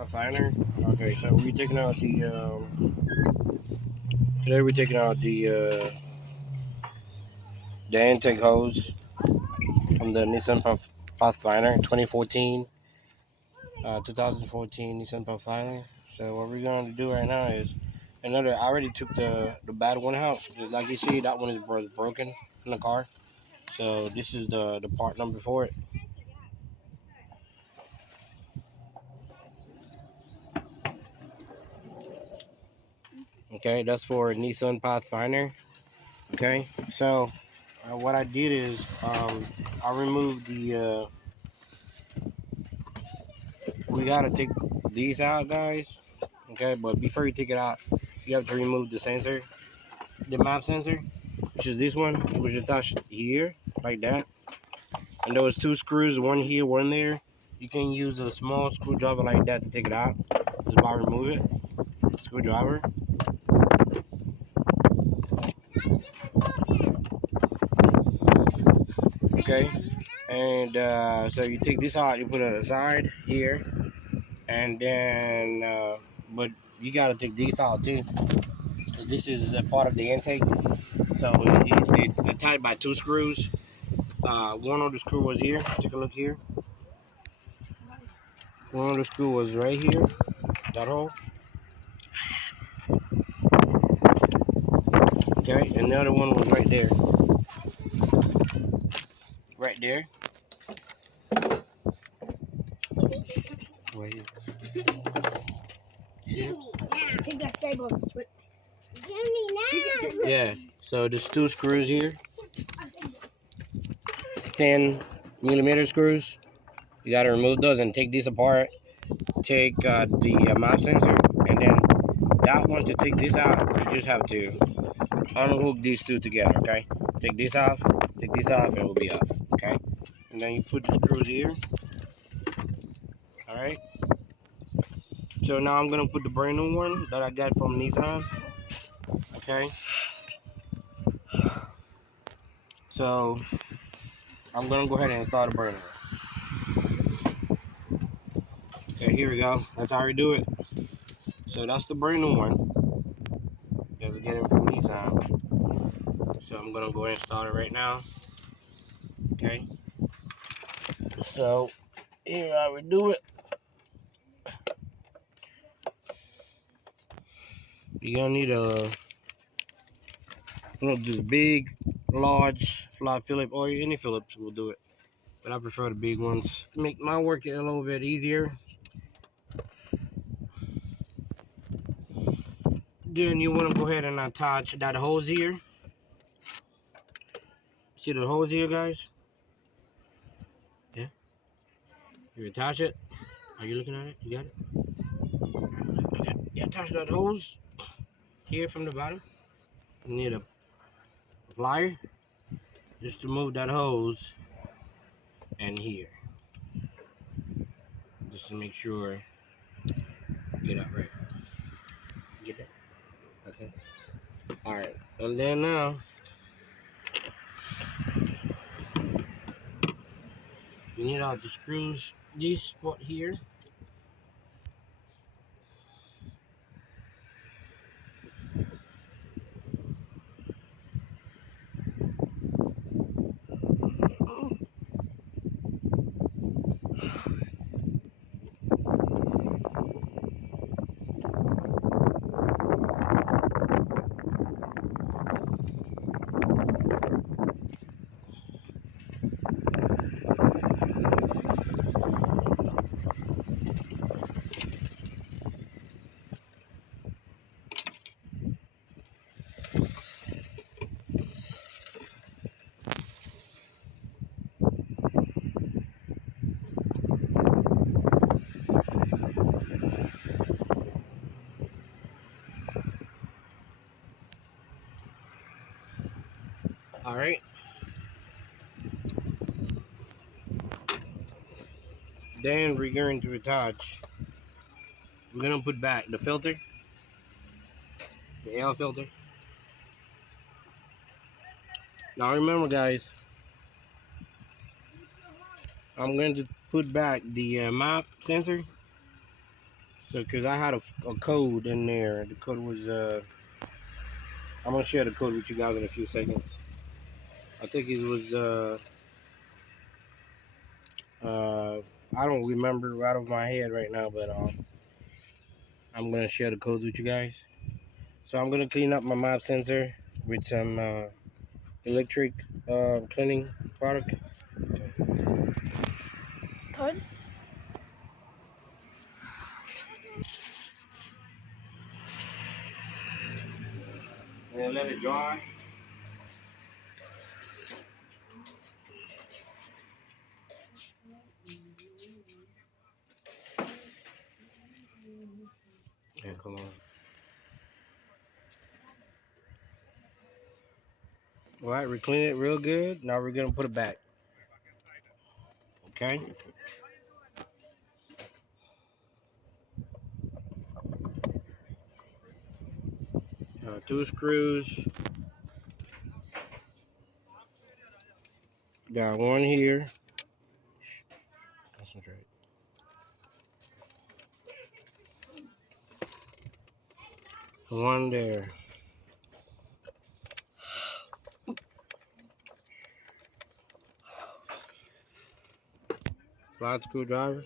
Pathfinder. Okay, so we're taking out the today we're taking out the intake hose from the Nissan Pathfinder 2014 Nissan Pathfinder. So what we're going to do right now is I already took the bad one out. Like you see, that one is broken in the car. So this is the part number for it. Okay, that's for Nissan Pathfinder. Okay, so what I did is I removed the. We gotta take these out, guys. Okay, but before you take it out, you have to remove the map sensor, which is this one, which is attached here, like that. And there was two screws, one here, one there. You can use a small screwdriver like that to take it out. Just about remove it. Screwdriver. Okay, and so you take this out, you put it aside here, and then but you gotta take these out too. So this is a part of the intake. So it's tied by two screws. One of the screw was here. Take a look here. One of the screw was right here. That hole. Okay, and the other one was right there. Right there. Right here. Give me now. Take that skateboard. Give me now. Yeah. So there's two screws here. It's 10mm screws. You gotta remove those and take these apart. Take the map sensor, and then that one to take this out. You just have to unhook these two together. Okay. Take this off, and it will be off. Okay. And then you put the screws here. All right. So now I'm gonna put the brand new one that I got from Nissan. Okay. So I'm gonna go ahead and install the brand new. Okay, here we go. That's how we do it. So that's the brand new one. You guys are getting from Nissan. So I'm gonna go ahead and start it right now. Okay. So here I would do it. You're gonna need this big, large flat Phillips, or any Phillips will do it. But I prefer the big ones. Make my work a little bit easier. Then you want to go ahead and attach that hose here. See the hose here, guys? Yeah. You attach it. Are you looking at it? You got it? Okay. You attach that hose here from the bottom. You need a plier just to move that hose and here. Just to make sure. Get that right. Get that. Okay. Alright. And then now you need all the screws. This spot here. Alright. Then we're going to attach. We're gonna put back the filter, the air filter. Now remember, guys, I'm going to put back the map sensor. So, because I had a code in there. The code was, I'm going to share the code with you guys in a few seconds. I think it was, I don't remember right off my head right now, but I'm going to share the codes with you guys. So, I'm going to clean up my mop sensor with some electric cleaning product. Code? And let it dry. Yeah, come on. All right, we clean it real good. Now we're gonna put it back. Okay. 2 screws. Got one here. Concentrate. One there. Flat screwdriver.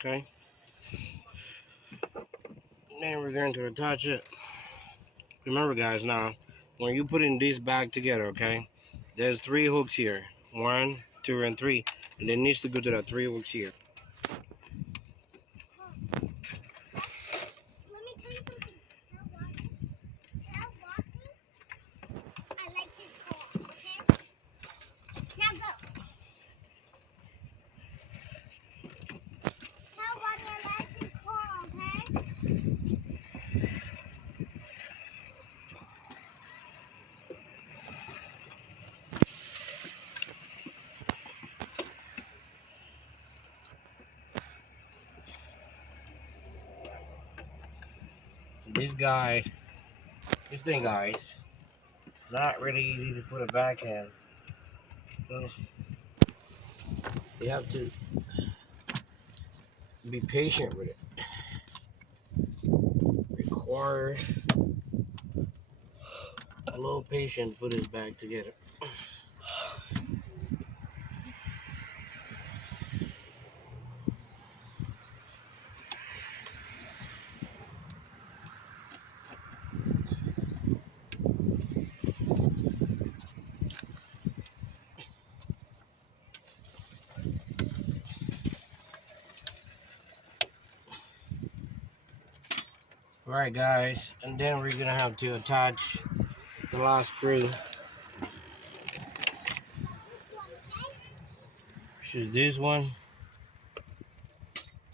Okay. Then we're going to attach it. Remember, guys, now when you put in this bag together, okay, there's 3 hooks here. 1, 2, and 3, and it needs to go to the 3 hooks here. Let me tell you something. Tell Walkie I like his car, okay? Now go. Tell Walkie I like his car, okay? This thing, guys, it's not really easy to put it back in. So you have to be patient with it. Require a little patience to put this back together. Alright, guys, and then we're gonna have to attach the last screw, which is this one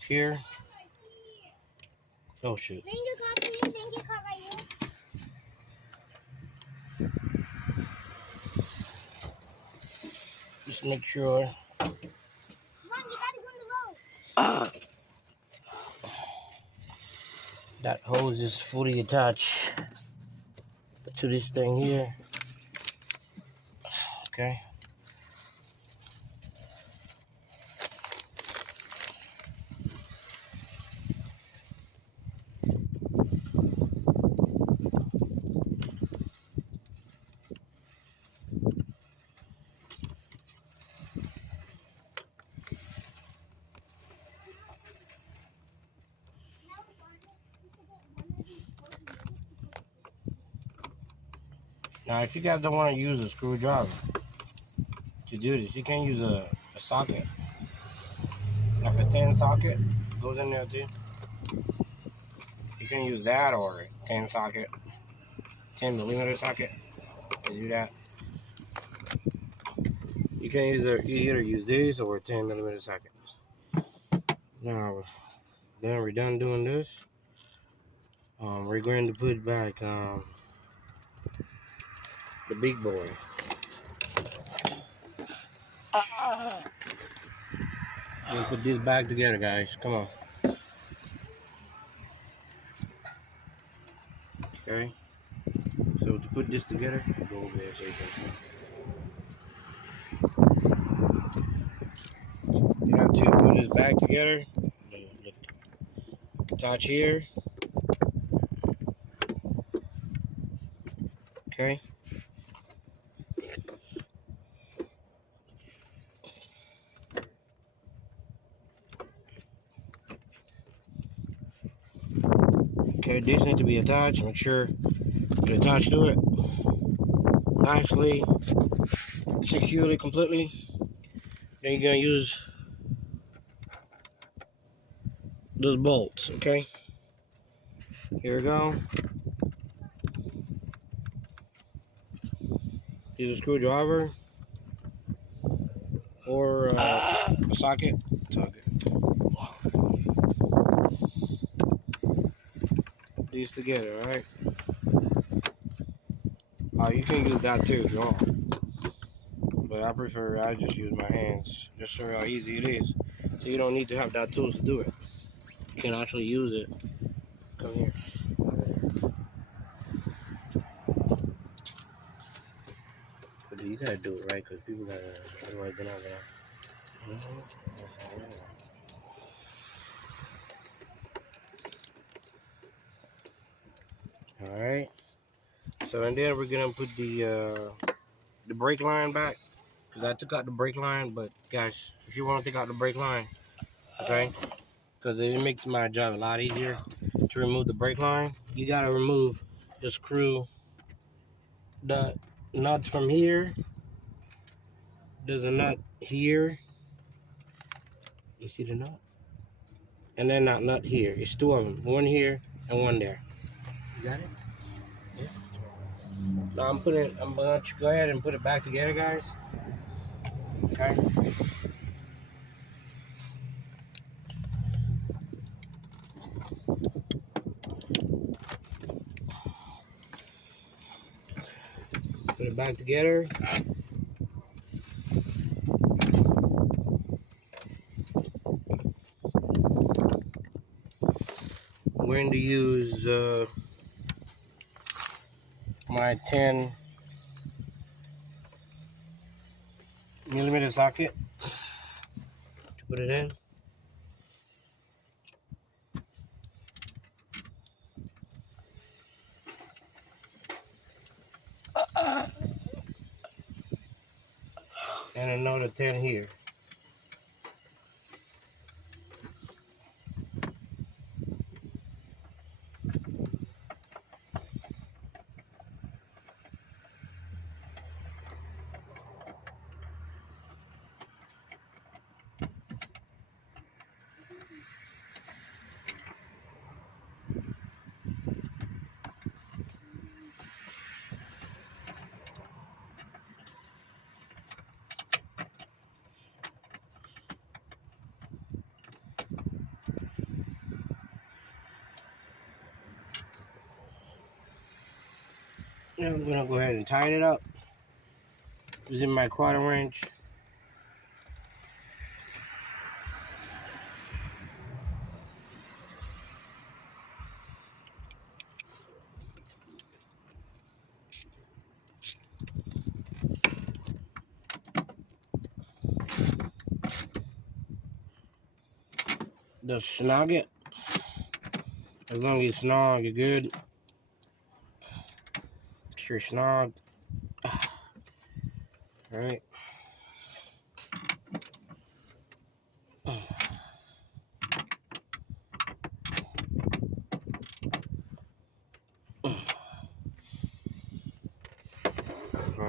here. Oh shoot. Finger cut for me, finger cut right here. Just make sure Come on, you gotta go on the road. that hose is fully attached to this thing here. Okay. Now, if you guys don't want to use a screwdriver to do this, you can use a socket, like a 10 socket goes in there too. You can use that or a 10 socket, 10 millimeter socket to do that. You can either use this or a 10 millimeter socket. Now, then we're done doing this. We're going to put back the big boy. We'll put this back together, guys. Come on. Okay. So to put this together, go over there so you can see. You have to put this back together. Attach here. Okay. Okay, this needs to be attached. Make sure you attach to it nicely, securely, completely. Then you're gonna use those bolts. Okay. Here we go. Use a screwdriver or a socket. These together, all right? You can use that too if you want, but I just use my hands, just show how easy it is. So you don't need to have that tools to do it. You can actually use it. Come here. But you gotta do it right, because people gotta, otherwise they're not gonna. All right. So and then we're gonna put the brake line back, because I took out the brake line. But guys, if you want to take out the brake line, okay, because it makes my job a lot easier to remove the brake line. You gotta remove the screw, the nuts from here. There's a nut here. You see the nut? And then that nut here. It's two of them. One here and one there. You got it? Yeah. Now I'm gonna go ahead and put it back together, guys. Okay. Put it back together. I'm going to use my 10 millimeter socket to put it in. And another 10 here. And I'm gonna go ahead and tighten it up using my quarter wrench. Just snug it. As long as it's snug, you're good. Make sure it's snug. Alright.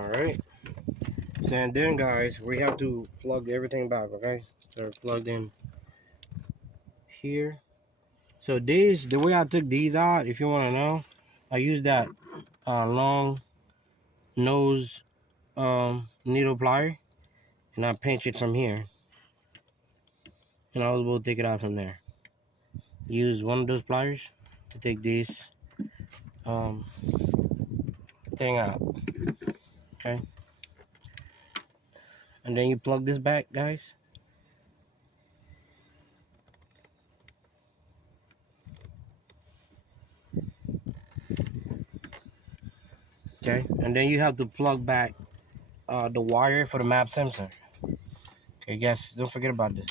All right. So and then, guys, we have to plug everything back. Okay. So they're plugged in here. So these, the way I took these out, if you want to know, I used that long nose needle plier, and I pinch it from here, and I was able to take it out from there. Use one of those pliers to take this thing out. Okay, and then you plug this back, guys. Okay, and then you have to plug back the wire for the map sensor. Okay, guys, don't forget about this.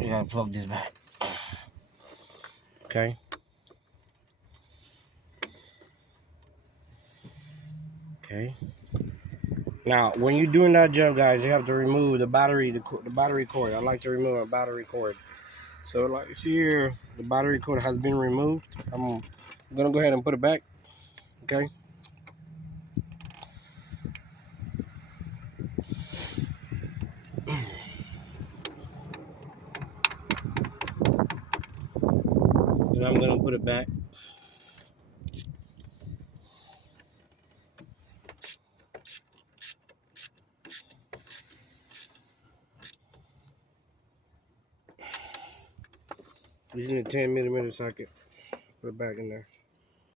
You gotta plug this back. Okay. Okay. Now, when you're doing that job, guys, you have to remove the battery, the battery cord. I like to remove a battery cord. So, like you see here, the battery cord has been removed. I'm gonna go ahead and put it back. Okay. And I'm gonna put it back. Using a 10mm socket. Put it back in there.